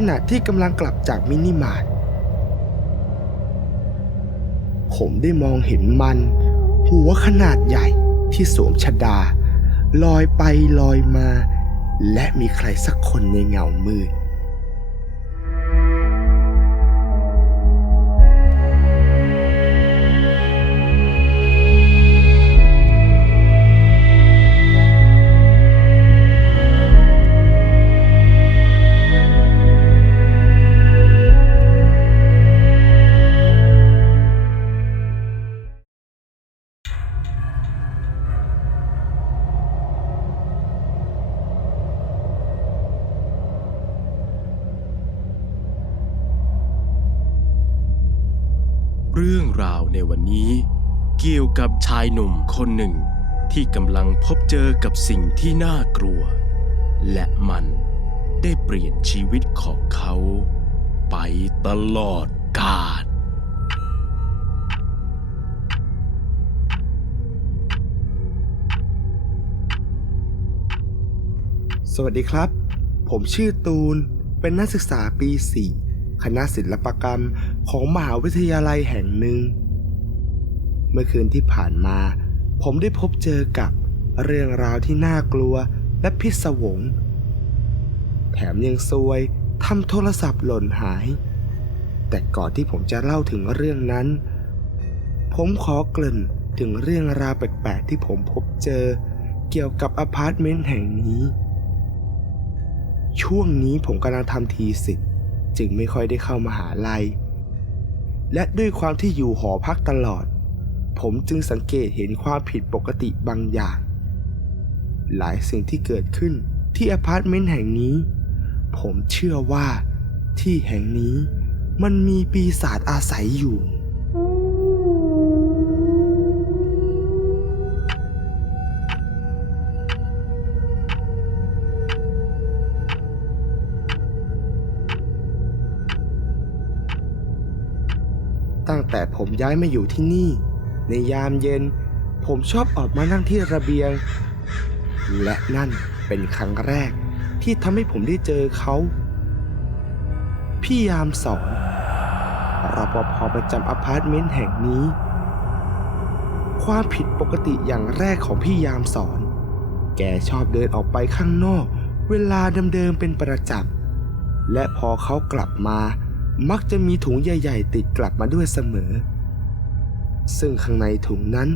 ขณะที่กำลังกลับจากมินิมาร์ทผมได้มองเห็นมัน หัวขนาดใหญ่ที่สวมชดา ลอยไปลอยมา และมีใครสักคนในเงามืด ชายหนุ่มคนหนึ่งที่กำลังพบเจอกับสิ่งที่น่ากลัว และมันได้เปลี่ยนชีวิตของเขา ไปตลอดกาลสวัสดีครับ ผมชื่อตูน เป็นนักศึกษาปี 4 คณะศิลปกรรมของมหาวิทยาลัยแห่งหนึ่ง มื่อคืนที่ผ่านมา ผมได้พบเจอกับเรื่องราวที่น่ากลัวและพิศวง แถมยังซวยทำโทรศัพท์หล่นหาย แต่ก่อนที่ผมจะเล่าถึงเรื่องนั้น ผมขอเกริ่นถึงเรื่องราวแปลกๆที่ผมพบเจอ เกี่ยวกับอพาร์ตเมนต์แห่งนี้ ช่วงนี้ผมกำลังทำทีสิทธิ์จึงไม่ค่อยได้เข้ามาหาลัย และด้วยความที่อยู่หอพักตลอด ผมจึงสังเกตเห็นความผิดปกติบางอย่าง หลายสิ่งที่เกิดขึ้นที่อพาร์ตเมนต์แห่งนี้ ผมเชื่อว่าที่แห่งนี้มันมีปีศาจอาศัยอยู่ ตั้งแต่ผมย้ายมาอยู่ที่นี่ ในยามเย็น ผมชอบออกมานั่งที่ระเบียง และนั่นเป็นครั้งแรกที่ทำให้ผมได้เจอเขา พี่ยามสอนรปภประจำอพาร์ตเมนต์แห่งนี้ ความผิดปกติอย่างแรกของพี่ยามสอน แกชอบเดินออกไปข้างนอก เวลาเดิมๆเป็นประจำและพอเขากลับมา มักจะมีถุงใหญ่ ๆ ติดกลับมาด้วยเสมอ ซึ่งข้างในถุงนั้น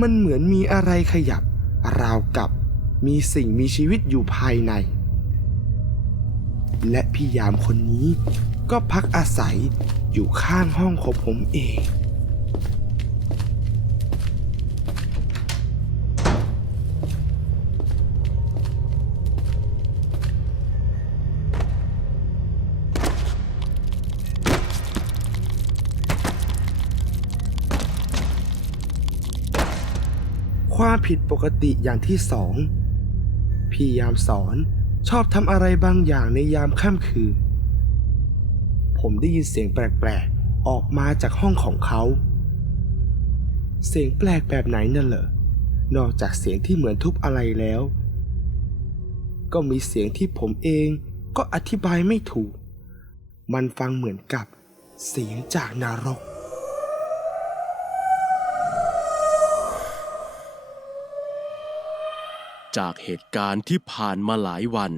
มันเหมือนมีอะไรขยับ ราวกับมีสิ่งมีชีวิตอยู่ภายใน และพี่ยามคนนี้ก็พักอาศัยอยู่ข้างห้องของผมเอง ผิดปกติอย่างที่สองพี่ยามสอนชอบทำอะไรบางอย่างในยามค่ำคืน ผมได้ยินเสียงแปลกๆ ออกมาจากห้องของเขา เสียงแปลกแบบไหนน่ะเหรอนอกจากเสียงที่เหมือนทุบอะไรแล้ว ก็มีเสียงที่ผมเองก็อธิบายไม่ถูก มันฟังเหมือนกับเสียงจากนรก จากเหตุการณ์ที่ผ่านมาหลายวัน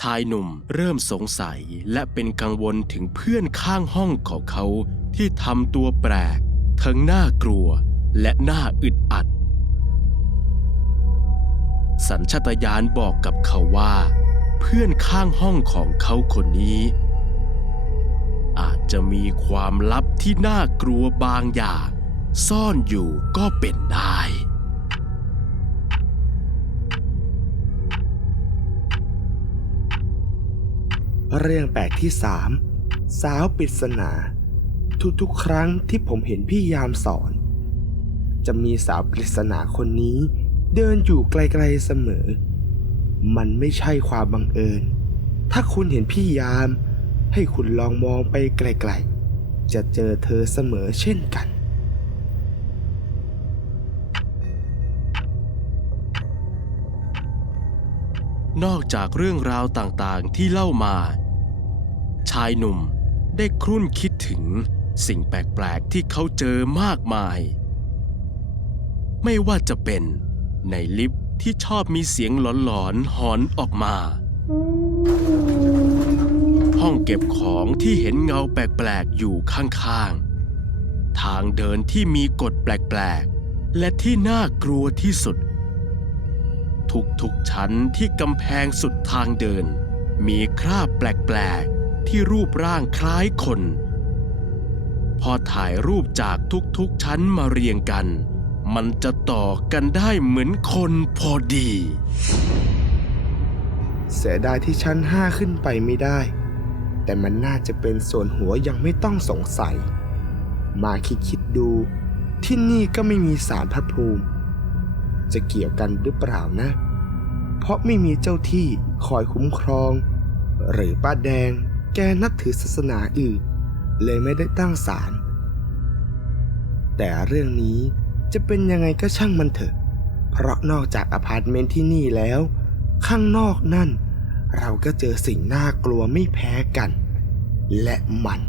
ชายหนุ่มเริ่มสงสัยและเป็นกังวลถึงเพื่อนข้างห้องของเขา ที่ทำตัวแปลก ทั้งน่ากลัวและน่าอึดอัด สัญชาตญาณบอกกับเขาว่า เพื่อนข้างห้องของเขาคนนี้ อาจจะมีความลับที่น่ากลัวบางอย่าง ซ่อนอยู่ก็เป็นได้ เรื่องแปลกที่สามสาวปริศนา ทุกๆ ครั้งที่ผมเห็นพี่ยามสอน จะมีสาวปริศนาคนนี้ เดินอยู่ไกลๆเสมอ มันไม่ใช่ความบังเอิญ ถ้าคุณเห็นพี่ยาม ให้คุณลองมองไปไกลๆ จะเจอเธอเสมอเช่นกัน นอกจากเรื่องราวต่างๆที่เล่ามา ชายหนุ่มได้ครุ่นคิดถึงสิ่งแปลกๆที่เขาเจอมากมาย ไม่ว่าจะเป็นในลิฟต์ที่ชอบมีเสียงหลอนๆหอนออกมา ห้องเก็บของที่เห็นเงาแปลกๆอยู่ข้างๆ ทางเดินที่มีกฎแปลกๆ และที่น่ากลัวที่สุด ทุกๆชั้นที่กำแพงสุดทางเดิน มีคราบแปลกๆ ที่รูปร่างคล้ายคน พอถ่ายรูปจากทุกๆชั้นมาเรียงกัน มันจะต่อกันได้เหมือนคนพอดี เสียดายที่ชั้นห้าขึ้นไปไม่ได้ แต่มันน่าจะเป็นส่วนหัวยังไม่ต้องสงสัย มาคิดคิดๆดูที่นี่ก็ไม่มีสารพระภูมิ จะเกี่ยวกันหรือเปล่านะ เพราะไม่มีเจ้าที่คอยคุ้มครอง หรือป้าแดงแกนับถือศาสนาอื่น เลยไม่ได้ตั้งศาลแต่เรื่องนี้จะเป็นยังไงก็ช่างมันเถอะ เพราะนอกจากอพาร์ตเมนต์ที่นี่แล้ว ข้างนอกนั่น เราก็เจอสิ่งน่ากลัวไม่แพ้กัน และมัน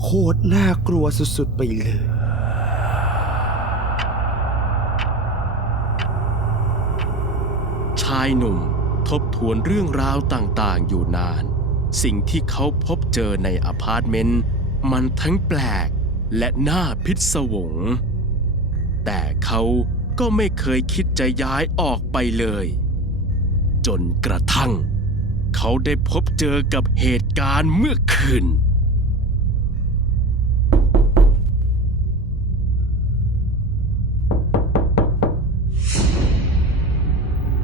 โคตรน่ากลัวสุดๆไปเลยายหนุ่มทบทวนเรื่องราวต่างๆ อยู่นาน สิ่งที่เขาพบเจอในอพาร์ตเมนต์มันทั้งแปลกและน่าพิศวง แต่เขาก็ไม่เคยคิดจะย้ายออกไปเลย จนกระทั่ง เขาได้พบเจอกับเหตุการณ์เมื่อคืน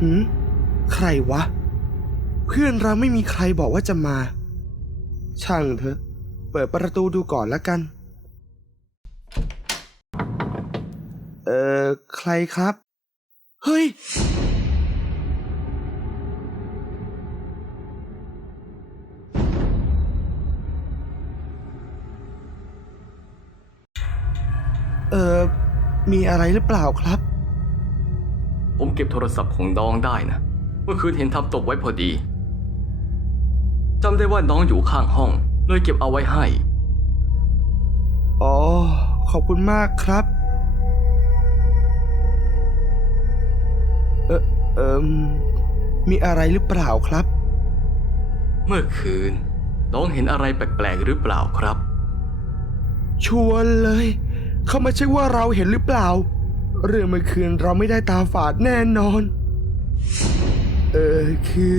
หืม ใครวะ เพื่อนเราไม่มีใครบอกว่าจะมา ช่างเถอะ เปิดประตูดูก่อนละกัน เอ่อ ใครครับ เฮ้ย เอ่อ มีอะไรหรือเปล่าครับ ผมเก็บโทรศัพท์ของน้องได้นะ เมื่อคืนเห็นทำตกไว้พอดีจำได้ว่าน้องอยู่ข้างห้อง เลยเก็บเอาไว้ให้ อ๋อ ขอบคุณมากครับ เออเอิมมีอะไรหรือเปล่าครับ เมื่อคืน น้องเห็นอะไรแปลกๆหรือเปล่าครับ ชวนเลย เขามาเช็คว่าเราเห็นหรือเปล่า เรื่องเมื่อคืนเราไม่ได้ตาฝาดแน่นอน เออคือ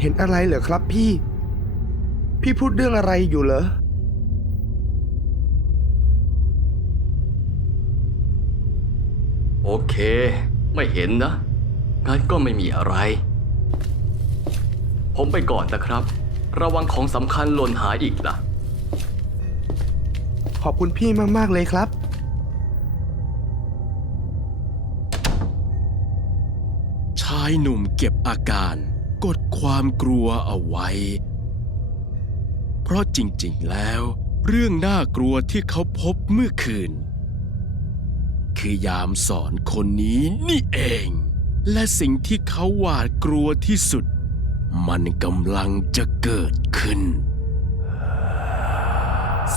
เห็นอะไรเหรอครับพี่ พี่พูดเรื่องอะไรอยู่เหรอ โอเค ไม่เห็นนะ งั้นก็ไม่มีอะไร ผมไปก่อนนะครับ ระวังของสำคัญหล่นหายอีกนะขอบคุณพี่มาก ๆ เลยครับายหนุ่มเก็บอาการ กดความกลัวเอาไว้ เพราะจริงๆแล้ว เรื่องน่ากลัวที่เขาพบเมื่อคืน คือยามสอนคนนี้นี่เอง และสิ่งที่เขาหวาดกลัวที่สุด มันกำลังจะเกิดขึ้น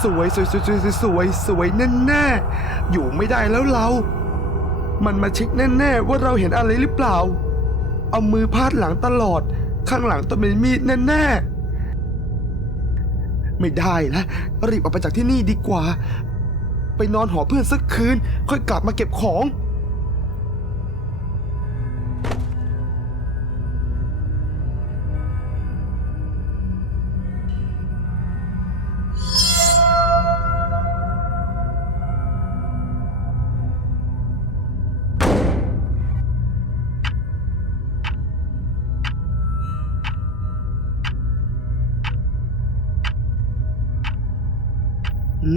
สวยสวยสวยสวยสวยสวยสวยแน่แน่ๆอยู่ไม่ได้แล้วเรา มันมาเช็คแน่แน่ๆว่าเราเห็นอะไรหรือเปล่า เอามือพาดหลังตลอด ข้างหลังต้องเป็นมีดแน่ๆ ไม่ได้ละรีบออกไปจากที่นี่ดีกว่า ไปนอนหอเพื่อนสักคืน ค่อยกลับมาเก็บของ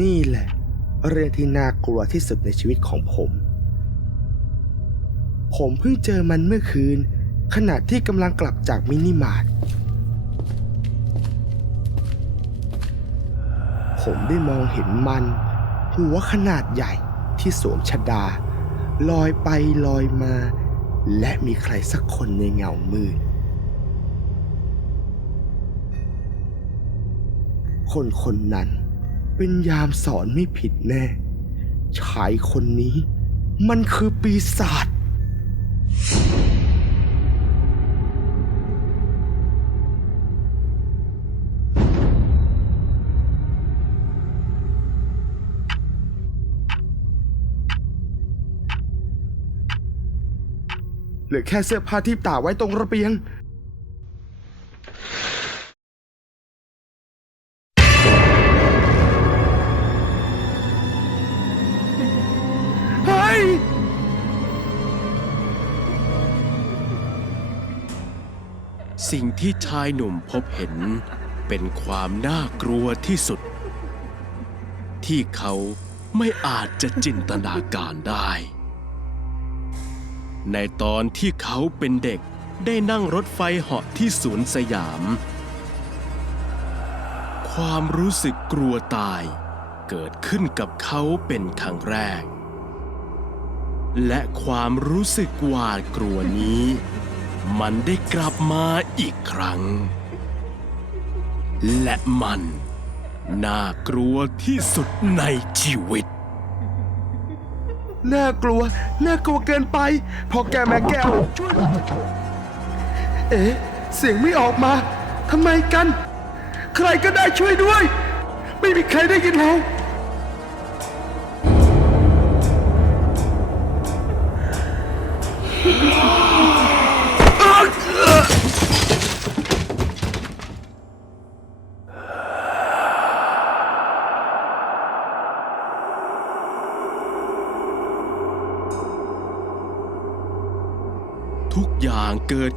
นี่แหละ เรื่องที่น่ากลัวที่สุดในชีวิตของผม ผมเพิ่งเจอมันเมื่อคืน ขณะที่กำลังกลับจากมินิมาร์ทผมได้มองเห็นมัน หัวขนาดใหญ่ที่สวมชดา ลอยไปลอยมา และมีใครสักคนในเงามืดคนคนนั้น เป็นยามสอนไม่ผิดแน่ ชายคนนี้มันคือปีศาจ เหลือแค่เสื้อผ้าที่ตากไว้ตรงระเบียง สิ่งที่ชายหนุ่มพบเห็นเป็นความน่ากลัวที่สุด ที่เขาไม่อาจจะจินตนาการได้ ในตอนที่เขาเป็นเด็กได้นั่งรถไฟเหาะที่สวนสยาม ความรู้สึกกลัวตายเกิดขึ้นกับเขาเป็นครั้งแรก และความรู้สึกหวาดกลัวนี้ มันได้กลับมาอีกครั้ง และมันน่ากลัวที่สุดในชีวิต น่ากลัว น่ากลัวเกินไป พอแกแม่แก้วช่วยเอ๊ะ เสียงไม่ออกมา ทำไมกัน ใครก็ได้ช่วยด้วย ไม่มีใครได้ยินเรา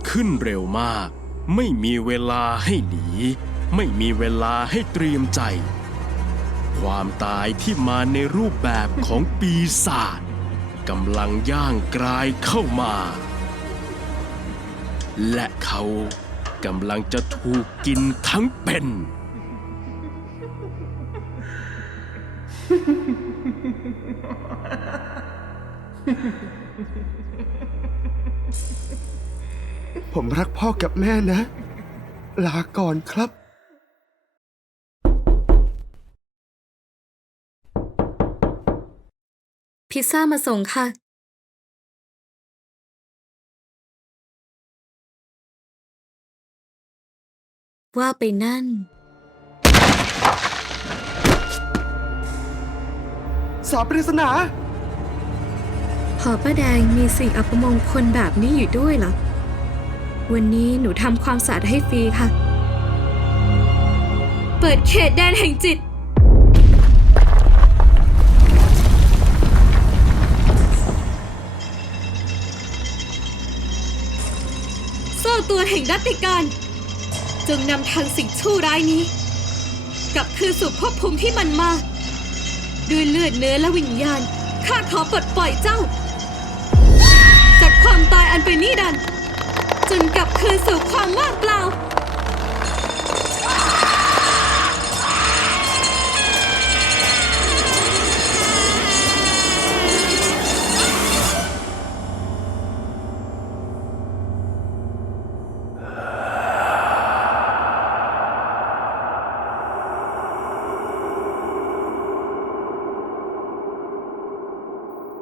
ขึ้นเร็วมาก ไม่มีเวลาให้หนี ไม่มีเวลาให้เตรียมใจ ความตายที่มาในรูปแบบของปีศาจกำลังย่างกลายเข้ามา และเขากำลังจะถูกกินทั้งเป็น ผมรักพ่อกับแม่นะ ลาก่อนครับ พิซซ่ามาส่งค่ะ ว่าไปนั่น สาวปริศนา พอป้าแดงมีสิ่งอัปมงคลแบบนี้อยู่ด้วยเหรอ วันนี้หนูทำความสะอาดให้ฟรีค่ะ เปิดเขตแดนแห่งจิต โซ่ตัวแห่งรัติการ จงนำทางสิ่งชั่วร้ายนี้ กลับคืนสู่ภพภูมิที่มันมา ด้วยเลือดเนื้อและวิญญาณ ข้าขอปลดปล่อยเจ้า จากความตายอันเป็นนิรันดร์ จนกลับคืนสู่ความว่างเปล่า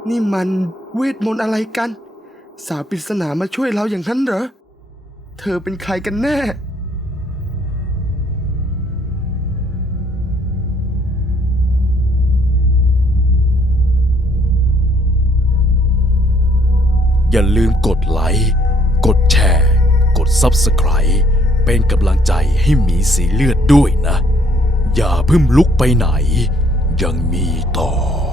นี่มันเวทมนต์อะไรกัน สาวปริศนามาช่วยเราอย่างนั้นเหรอ เธอเป็นใครกันแน่ อย่าลืมกดไลค์ กดแชร์ กด Subscribe เป็นกำลังใจให้หมีสีเลือดด้วยนะ อย่าเพิ่งลุกไปไหน ยังมีต่อเอ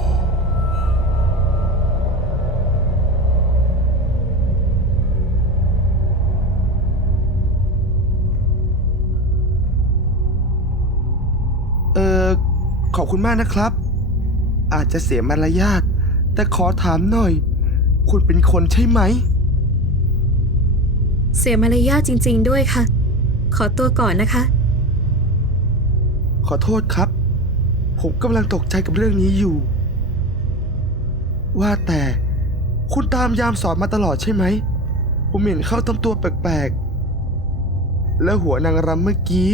อบคุณมากนะครับ อาจจะเสียมารยาทแต่ขอถามหน่อย คุณเป็นคนใช่ไหม เสียมารยาทจริง ๆ ด้วยค่ะ ขอตัวก่อนนะคะ ขอโทษครับ ผมกำลังตกใจกับเรื่องนี้อยู่ ว่าแต่คุณตามยามสอนมาตลอดใช่ไหม ผมเห็นเขาทำตัวแปลกๆ แล้วหัวนางรำเมื่อกี้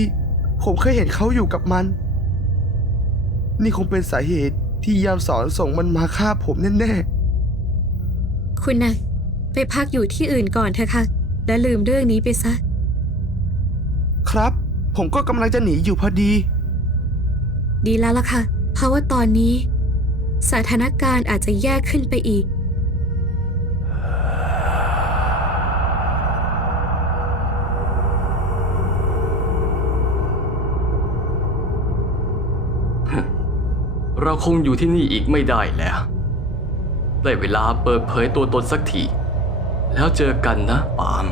ผมเคยเห็นเขาอยู่กับมัน นี่คงเป็นสาเหตุที่ยามสอนส่งมันมาฆ่าผมแน่คุณนะไปพักอยู่ที่อื่นก่อนเถอะค่ะ และลืมเรื่องนี้ไปซะๆครับ ผมก็กำลังจะหนีอยู่พอดี ดีแล้วล่ะค่ะ เพราะว่าตอนนี้ สถานการณ์อาจจะแย่ขึ้นไปอีก เราคงอยู่ที่นี่อีกไม่ได้แล้ว ได้เวลาเปิดเผยตัวตนสักที แล้วเจอกันนะปาม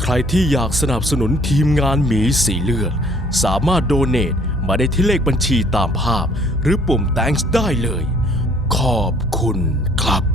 ใครที่อยากสนับสนุนทีมงานหมีสีเลือด สามารถโดเน a มาได้ที่เลขบัญชีตามภาพ หรือปุ่ม thanks ได้เลย ขอบคุณครับ